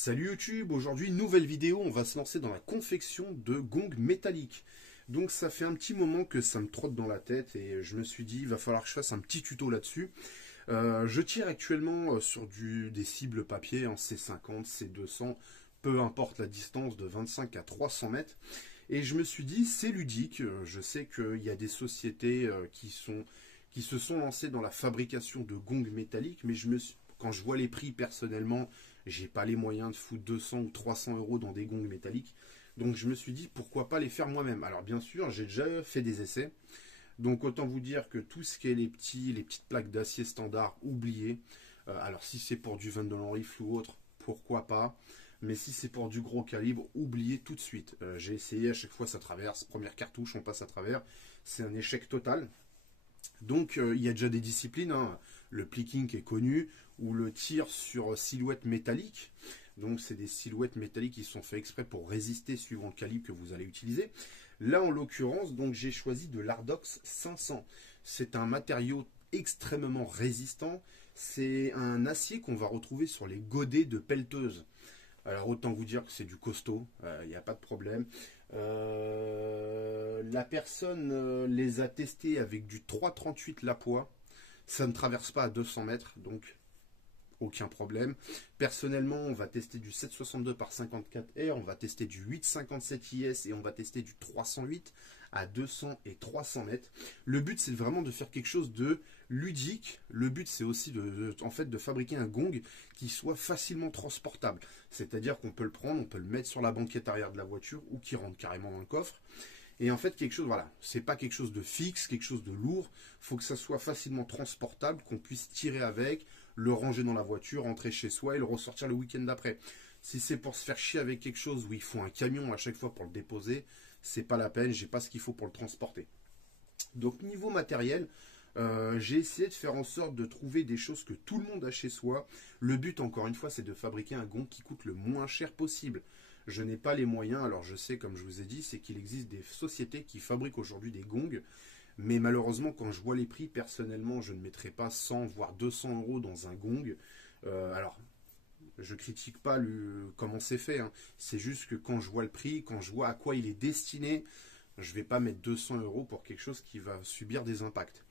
Salut YouTube, aujourd'hui nouvelle vidéo, on va se lancer dans la confection de gongs métalliques. Donc ça fait un petit moment que ça me trotte dans la tête et je me suis dit il va falloir que je fasse un petit tuto là-dessus. Je tire actuellement sur des cibles papier en C50, C200, peu importe la distance de 25 à 300 mètres. Et je me suis dit c'est ludique, je sais qu'il y a des sociétés qui se sont lancées dans la fabrication de gongs métalliques, mais quand je vois les prix personnellement, j'ai pas les moyens de foutre 200 ou 300 euros dans des gongs métalliques. Donc je me suis dit pourquoi pas les faire moi-même. Alors bien sûr, j'ai déjà fait des essais. Donc autant vous dire que tout ce qui est les petites plaques d'acier standard, oubliez. Alors si c'est pour du Vendel rifle ou autre, pourquoi pas. Mais si c'est pour du gros calibre, oubliez tout de suite. J'ai essayé, à chaque fois ça traverse. Première cartouche, on passe à travers. C'est un échec total. Donc il y a déjà des disciplines, hein. Le plicking qui est connu, ou le tir sur silhouette métallique. Donc c'est des silhouettes métalliques qui sont faits exprès pour résister suivant le calibre que vous allez utiliser. Là en l'occurrence, donc j'ai choisi de l'Ardox 500. C'est un matériau extrêmement résistant. C'est un acier qu'on va retrouver sur les godets de pelleteuse. Alors autant vous dire que c'est du costaud, il n'y a pas de problème. La personne les a testés avec du 3,38 la poids. Ça ne traverse pas à 200 mètres, donc aucun problème. Personnellement, on va tester du 7,62 par 54R, on va tester du 8,57 IS et on va tester du 308 à 200 et 300 mètres. Le but, c'est vraiment de faire quelque chose de ludique. Le but, c'est aussi en fait, de fabriquer un gong qui soit facilement transportable. C'est-à-dire qu'on peut le prendre, on peut le mettre sur la banquette arrière de la voiture ou qui rentre carrément dans le coffre. Et en fait, quelque chose, voilà, c'est pas quelque chose de fixe, quelque chose de lourd. Il faut que ça soit facilement transportable, qu'on puisse tirer avec, le ranger dans la voiture, rentrer chez soi et le ressortir le week-end d'après. Si c'est pour se faire chier avec quelque chose où il faut un camion à chaque fois pour le déposer, c'est pas la peine, j'ai pas ce qu'il faut pour le transporter. Donc niveau matériel, j'ai essayé de faire en sorte de trouver des choses que tout le monde a chez soi. Le but, encore une fois, c'est de fabriquer un gong qui coûte le moins cher possible. Je n'ai pas les moyens, alors je sais, comme je vous ai dit, c'est qu'il existe des sociétés qui fabriquent aujourd'hui des gongs. Mais malheureusement, quand je vois les prix, personnellement, je ne mettrai pas 100 voire 200 euros dans un gong. Alors, je critique pas comment c'est fait, hein. C'est juste que quand je vois le prix, quand je vois à quoi il est destiné, je ne vais pas mettre 200 euros pour quelque chose qui va subir des impacts.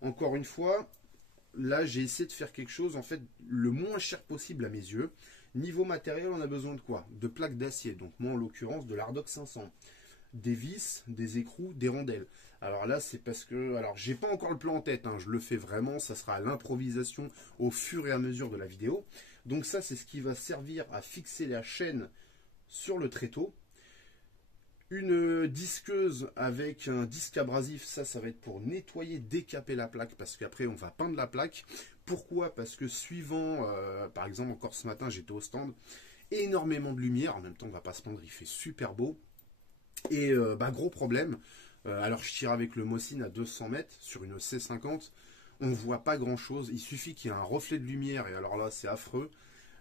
Encore une fois, là, j'ai essayé de faire quelque chose, en fait, le moins cher possible à mes yeux. Niveau matériel, on a besoin de quoi? De plaques d'acier, donc moi, en l'occurrence, de l'Ardox 500. Des vis, des écrous, des rondelles. Alors là, c'est parce que... Alors, j'ai pas encore le plan en tête, hein, je le fais vraiment, ça sera à l'improvisation au fur et à mesure de la vidéo. Donc ça, c'est ce qui va servir à fixer la chaîne sur le tréteau. Une disqueuse avec un disque abrasif, ça va être pour nettoyer, décaper la plaque, parce qu'après on va peindre la plaque. Pourquoi? Parce que suivant, par exemple encore ce matin j'étais au stand, énormément de lumière, en même temps on va pas se plaindre, il fait super beau. Et gros problème, alors je tire avec le Mosin à 200 mètres sur une C50, on voit pas grand chose, il suffit qu'il y ait un reflet de lumière, et alors là c'est affreux.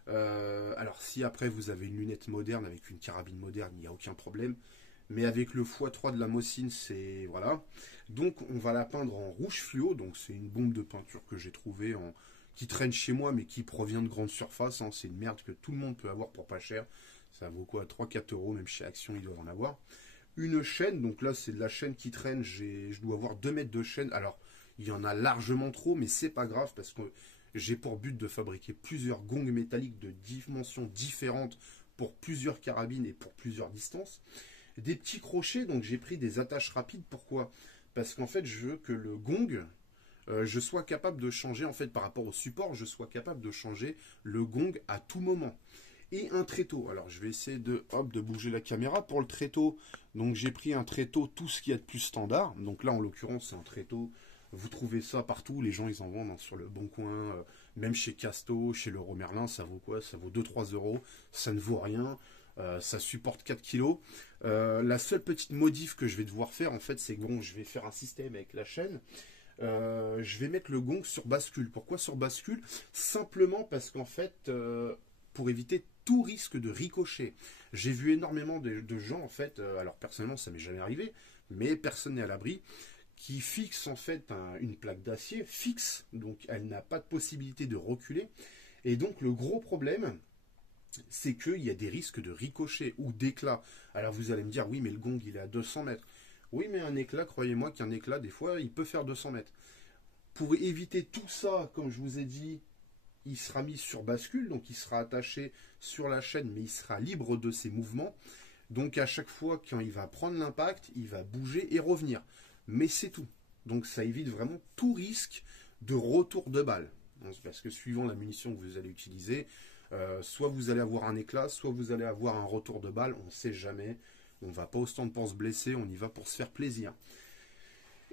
Alors si après vous avez une lunette moderne avec une carabine moderne, il n'y a aucun problème. Mais avec le x3 de la Mosin, c'est... Voilà. Donc on va la peindre en rouge fluo. Donc c'est une bombe de peinture que j'ai trouvée, qui traîne chez moi, mais qui provient de grande surface, hein. C'est une merde que tout le monde peut avoir pour pas cher. Ça vaut quoi? 3-4 euros, même chez Action, ils doivent en avoir. Une chaîne, donc là c'est de la chaîne qui traîne. Je dois avoir 2 mètres de chaîne. Alors, il y en a largement trop, mais c'est pas grave, parce que j'ai pour but de fabriquer plusieurs gongs métalliques de dimensions différentes pour plusieurs carabines et pour plusieurs distances. Des petits crochets, donc j'ai pris des attaches rapides. Pourquoi? Parce qu'en fait, je veux que le gong, je sois capable de changer, en fait, par rapport au support, je sois capable de changer le gong à tout moment. Et un tréteau. Alors, je vais essayer de bouger la caméra. Pour le tréteau, donc j'ai pris un tréteau, tout ce qu'il y a de plus standard. Donc là, en l'occurrence, c'est un tréteau. Vous trouvez ça partout, les gens, ils en vendent, hein, sur le Bon Coin, même chez Casto, chez Leroy Merlin, ça vaut quoi? Ça vaut 2-3 euros, ça ne vaut rien. Ça supporte 4 kg. La seule petite modif que je vais devoir faire, en fait, c'est que bon, je vais faire un système avec la chaîne. Je vais mettre le gong sur bascule. Pourquoi sur bascule? Simplement parce qu'en fait, pour éviter tout risque de ricochet. J'ai vu énormément de gens, en fait, alors personnellement, ça m'est jamais arrivé, mais personne n'est à l'abri, qui fixe en fait une plaque d'acier fixe, donc elle n'a pas de possibilité de reculer. Et donc le gros problème, c'est qu'il y a des risques de ricochet ou d'éclat. Alors vous allez me dire, oui, mais le gong, il est à 200 mètres. Oui, mais un éclat, croyez-moi qu'un éclat, des fois, il peut faire 200 mètres. Pour éviter tout ça, comme je vous ai dit, il sera mis sur bascule, donc il sera attaché sur la chaîne, mais il sera libre de ses mouvements. Donc à chaque fois, quand il va prendre l'impact, il va bouger et revenir. Mais c'est tout. Donc ça évite vraiment tout risque de retour de balle. Parce que suivant la munition que vous allez utiliser, soit vous allez avoir un éclat, soit vous allez avoir un retour de balle, on ne sait jamais. On ne va pas au stand pour se blesser, on y va pour se faire plaisir.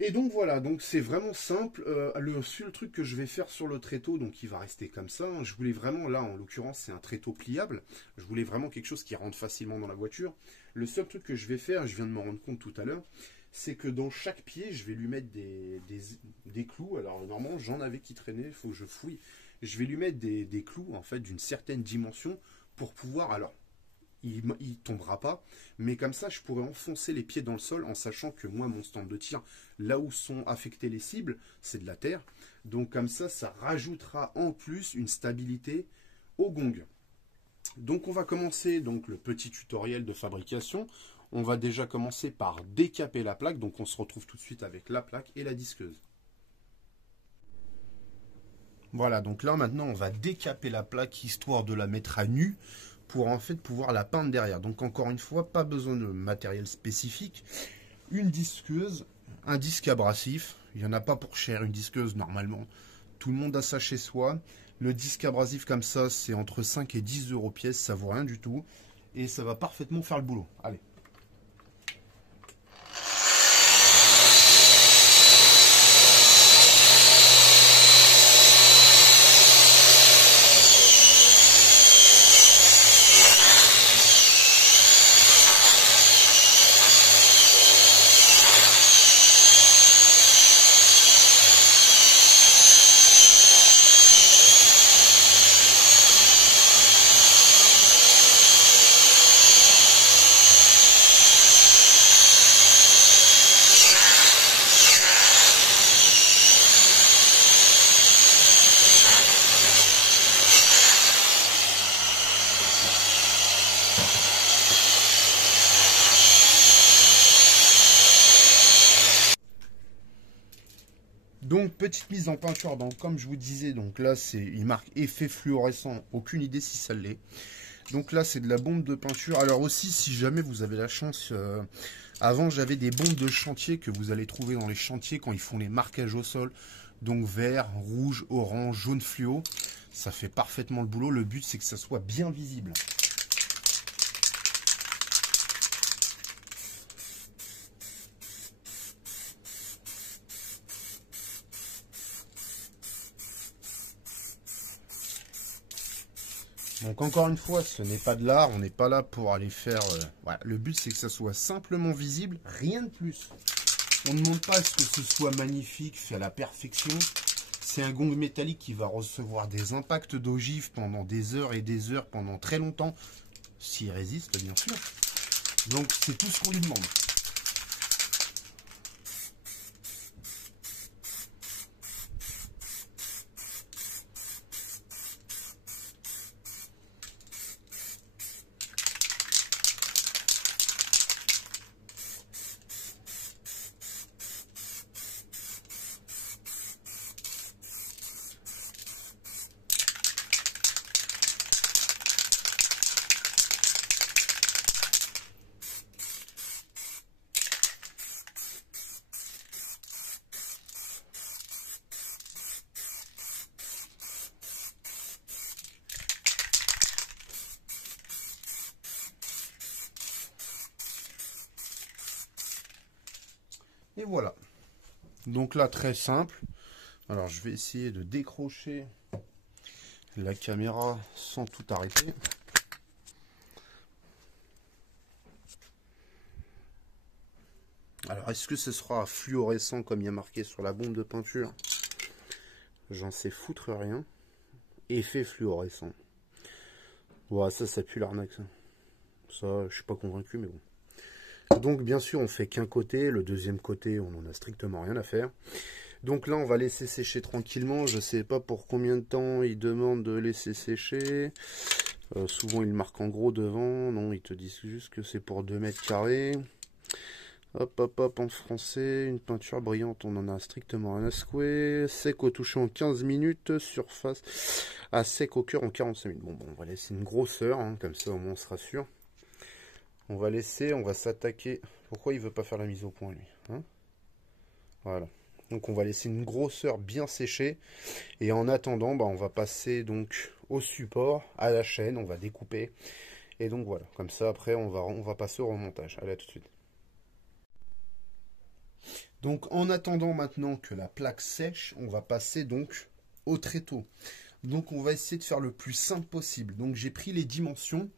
Et donc voilà, donc c'est vraiment simple. Le seul truc que je vais faire sur le tréteau, donc il va rester comme ça. Je voulais vraiment, là en l'occurrence c'est un tréteau pliable. Je voulais vraiment quelque chose qui rentre facilement dans la voiture. Le seul truc que je vais faire, je viens de me rendre compte tout à l'heure, c'est que dans chaque pied, je vais lui mettre des clous. Alors normalement j'en avais qui traînaient, il faut que je fouille. Je vais lui mettre des clous en fait d'une certaine dimension pour pouvoir, alors il tombera pas, mais comme ça je pourrais enfoncer les pieds dans le sol en sachant que moi mon stand de tir, là où sont affectées les cibles, c'est de la terre, donc comme ça rajoutera en plus une stabilité au gong. Donc on va commencer donc le petit tutoriel de fabrication. On va déjà commencer par décaper la plaque, donc on se retrouve tout de suite avec la plaque et la disqueuse. Voilà, donc là maintenant on va décaper la plaque histoire de la mettre à nu pour en fait pouvoir la peindre derrière. Donc encore une fois, pas besoin de matériel spécifique. Une disqueuse, un disque abrasif, il n'y en a pas pour cher une disqueuse normalement. Tout le monde a ça chez soi. Le disque abrasif comme ça, c'est entre 5 et 10 euros pièce, ça vaut rien du tout. Et ça va parfaitement faire le boulot. Allez. Donc petite mise en peinture, donc comme je vous disais, donc là c'est il marque effet fluorescent, aucune idée si ça l'est. Donc là c'est de la bombe de peinture. Alors aussi si jamais vous avez la chance, avant j'avais des bombes de chantier que vous allez trouver dans les chantiers quand ils font les marquages au sol. Donc vert, rouge, orange, jaune fluo. Ça fait parfaitement le boulot. Le but c'est que ça soit bien visible. Donc encore une fois, ce n'est pas de l'art, on n'est pas là pour aller faire... voilà. Le but c'est que ça soit simplement visible, rien de plus. On ne demande pas à ce que ce soit magnifique, fait à la perfection. C'est un gong métallique qui va recevoir des impacts d'ogive pendant des heures et des heures, pendant très longtemps, s'il résiste bien sûr. Donc c'est tout ce qu'on lui demande. Et voilà. Donc là, très simple. Alors, je vais essayer de décrocher la caméra sans tout arrêter. Alors, est-ce que ce sera fluorescent comme il y a marqué sur la bombe de peinture? J'en sais foutre rien. Effet fluorescent. Ouais, ça pue l'arnaque, ça. Ça, je suis pas convaincu, mais bon. Donc bien sûr on fait qu'un côté, le deuxième côté on n'en a strictement rien à faire. Donc là on va laisser sécher tranquillement, je sais pas pour combien de temps il demande de laisser sécher. Souvent ils marquent en gros devant. Non, ils te disent juste que c'est pour 2 mètres carrés. Hop, hop, hop, en français. Une peinture brillante, on en a strictement rien à secouer. Sec au toucher en 15 minutes. Surface à sec au cœur en 45 minutes. Bon, on va laisser une grosseur, hein, comme ça au moins on sera sûr. On va laisser, on va s'attaquer. Pourquoi il veut pas faire la mise au point lui, hein? Voilà. Donc on va laisser une grosseur bien séchée. Et en attendant, on va passer donc au support, à la chaîne, on va découper. Et donc voilà, comme ça après on va passer au remontage. Allez, à tout de suite. Donc en attendant maintenant que la plaque sèche, on va passer donc au tréteau. Donc on va essayer de faire le plus simple possible. Donc j'ai pris les dimensions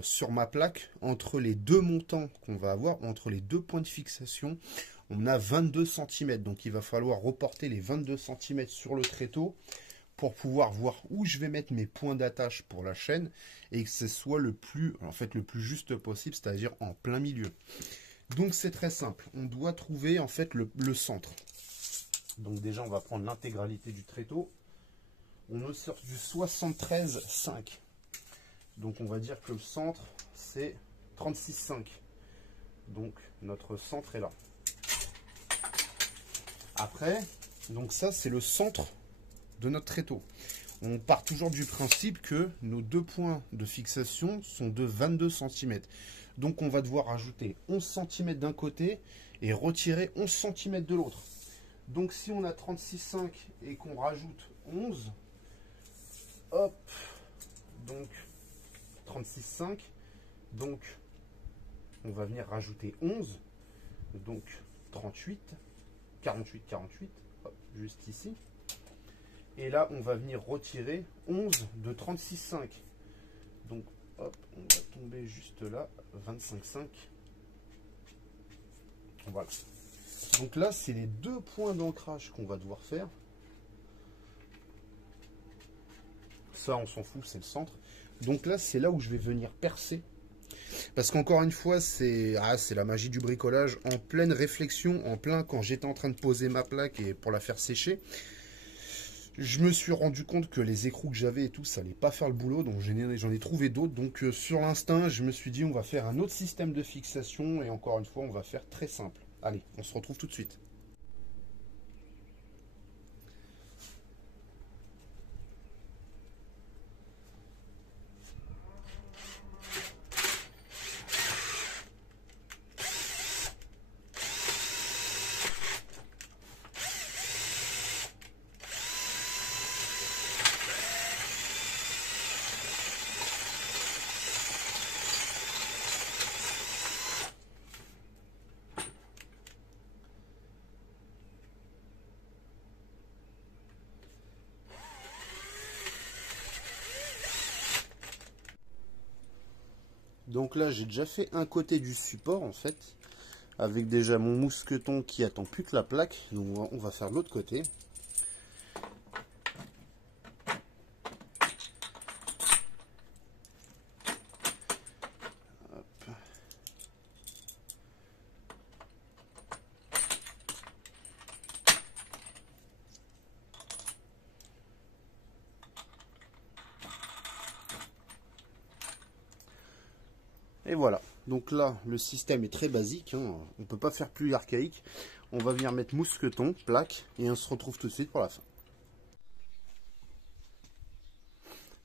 sur ma plaque entre les deux montants qu'on va avoir, entre les deux points de fixation. On a 22 cm. Donc il va falloir reporter les 22 cm sur le tréteau pour pouvoir voir où je vais mettre mes points d'attache pour la chaîne et que ce soit le plus juste possible, c'est-à-dire en plein milieu. Donc c'est très simple, on doit trouver en fait le centre. Donc déjà on va prendre l'intégralité du tréteau. On sort du 73,5. Donc on va dire que le centre c'est 36,5. Donc notre centre est là. Après, donc ça c'est le centre de notre tréteau. On part toujours du principe que nos deux points de fixation sont de 22 cm. Donc on va devoir ajouter 11 cm d'un côté et retirer 11 cm de l'autre. Donc si on a 36,5 et qu'on rajoute 11, hop, donc 36,5, donc on va venir rajouter 11, donc 38, 48, 48, hop, juste ici. Et là, on va venir retirer 11 de 36,5. Donc, hop, on va tomber juste là, 25,5. Voilà. Donc là, c'est les deux points d'ancrage qu'on va devoir faire. Ça, on s'en fout, c'est le centre. Donc là, c'est là où je vais venir percer. Parce qu'encore une fois, c'est la magie du bricolage. En pleine réflexion, quand j'étais en train de poser ma plaque et pour la faire sécher, je me suis rendu compte que les écrous que j'avais et tout, ça allait pas faire le boulot, donc j'en ai trouvé d'autres. Donc sur l'instinct, je me suis dit on va faire un autre système de fixation et encore une fois, on va faire très simple. Allez, on se retrouve tout de suite. Donc là, j'ai déjà fait un côté du support en fait, avec déjà mon mousqueton qui attend plus que la plaque. Donc on va faire l'autre côté. Hop. Et voilà, donc là le système est très basique, hein. On ne peut pas faire plus archaïque. On va venir mettre mousqueton, plaque, et on se retrouve tout de suite pour la fin.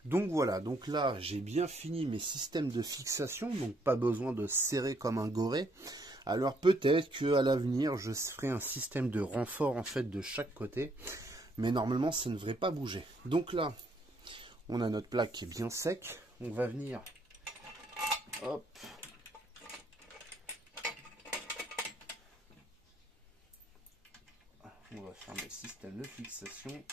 Donc voilà, donc là j'ai bien fini mes systèmes de fixation, donc pas besoin de serrer comme un goré. Alors peut-être qu'à l'avenir je ferai un système de renfort en fait de chaque côté, mais normalement ça ne devrait pas bouger. Donc là on a notre plaque qui est bien sec, on va venir, hop, on va faire le système de fixation.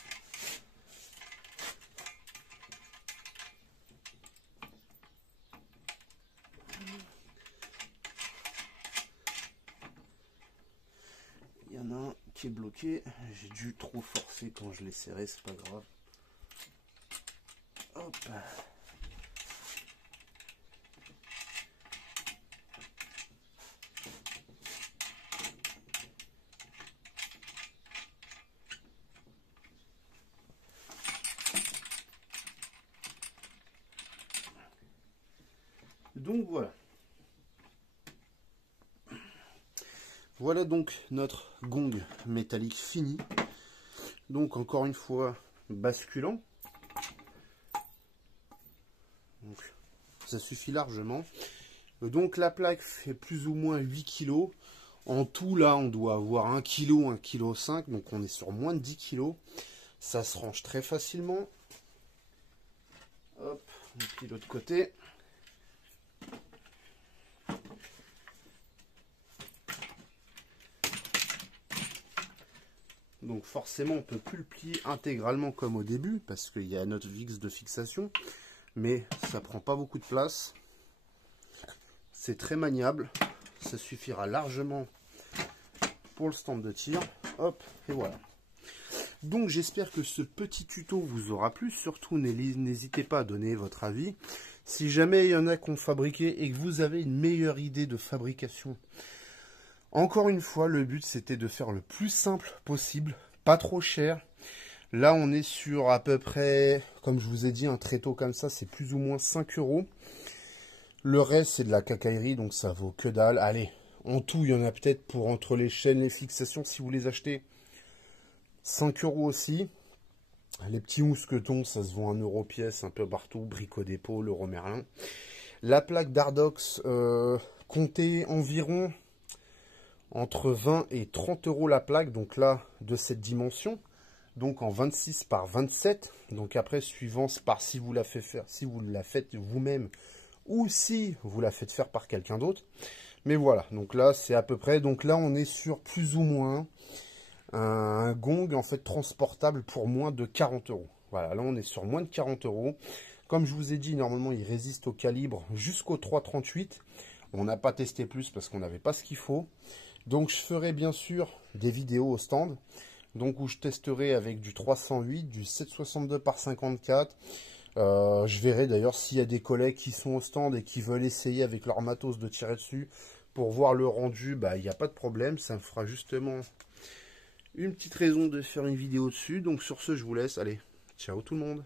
Il y en a un qui est bloqué, j'ai dû trop forcer quand je l'ai serré, c'est pas grave. Hop. Donc voilà. Voilà donc notre gong métallique fini. Donc encore une fois basculant. Donc, ça suffit largement. Donc la plaque fait plus ou moins 8 kg. En tout là on doit avoir 1 kg, 1,5 kg. Donc on est sur moins de 10 kg. Ça se range très facilement. Hop, on plie l'autre côté. Donc forcément on ne peut plus le plier intégralement comme au début parce qu'il y a notre vis de fixation, mais ça prend pas beaucoup de place. C'est très maniable, ça suffira largement pour le stand de tir. Hop, et voilà. Donc j'espère que ce petit tuto vous aura plu. Surtout n'hésitez pas à donner votre avis. Si jamais il y en a qui ont fabriqué et que vous avez une meilleure idée de fabrication, encore une fois, le but c'était de faire le plus simple possible, pas trop cher. Là, on est sur à peu près, comme je vous ai dit, un tréteau comme ça, c'est plus ou moins 5 €. Le reste, c'est de la cacaillerie, donc ça vaut que dalle. Allez, en tout, il y en a peut-être pour entre les chaînes, les fixations, si vous les achetez, 5 € aussi. Les petits mousquetons, ça se vend 1 € pièce, un peu partout, Brico Dépôt, Leroy Merlin. La plaque d'Ardox, comptez environ entre 20 et 30 € la plaque, donc là de cette dimension, donc en 26 par 27. Donc après, suivant par si vous la faites faire, si vous la faites vous-même ou si vous la faites faire par quelqu'un d'autre. Mais voilà, donc là c'est à peu près, donc là on est sur plus ou moins un gong en fait transportable pour moins de 40 €. Voilà, là on est sur moins de 40 €. Comme je vous ai dit, normalement il résiste au calibre jusqu'au 3,38. On n'a pas testé plus parce qu'on n'avait pas ce qu'il faut. Donc je ferai bien sûr des vidéos au stand, donc où je testerai avec du 308, du 7,62 par 54. Je verrai d'ailleurs s'il y a des collègues qui sont au stand et qui veulent essayer avec leur matos de tirer dessus pour voir le rendu. Bah il n'y a pas de problème, ça me fera justement une petite raison de faire une vidéo dessus. Donc sur ce, je vous laisse. Allez, ciao tout le monde.